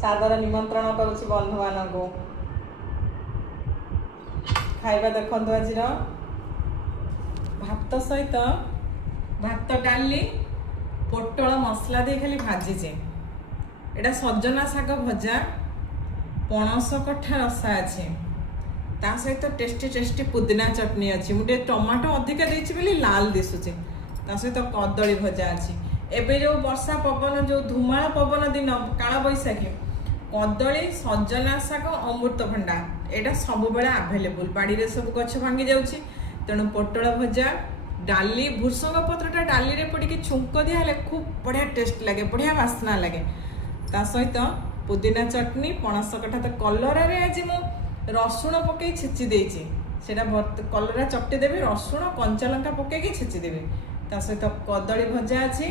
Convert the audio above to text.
सादर निमंत्रण करुछि बंधु मान को खाइबा देखंतु आज भात सहित भात डाली पोटल मसला दे खाली भाजीचे एटा सजना शाग भजा पणस कठा रसा अच्छे ता सहित टेस्टी टेस्टी पुदीना चटनी अच्छी मुझे टमाटो अधिक देछि बोली लाल दिशुचे ता सहित कदली भजा अच्छी एबे जो वर्षा पवन जो धुमाळ पवन दिन काल बैशाखी कदली सजना शाग अमृतभंडा एटा सब बेले अवेलेबल बाड़ी रे सब गछ भांगी जाउची तेणु पोटल भजा डाली भूसंग पत्रटा डाली रे पड़ी छुंक दिया हेले खूब बढ़िया टेस्ट लगे बढ़िया बास्ना लगे ता सहित पुदीना चटनी पणस कठा तो कलरा रे आज मु रसुण पकई छेची देछि सेटा कलरा चट्टी देबी रसुण कंचा लंका पकई छेची देबी ता सहित कदली भजा अछि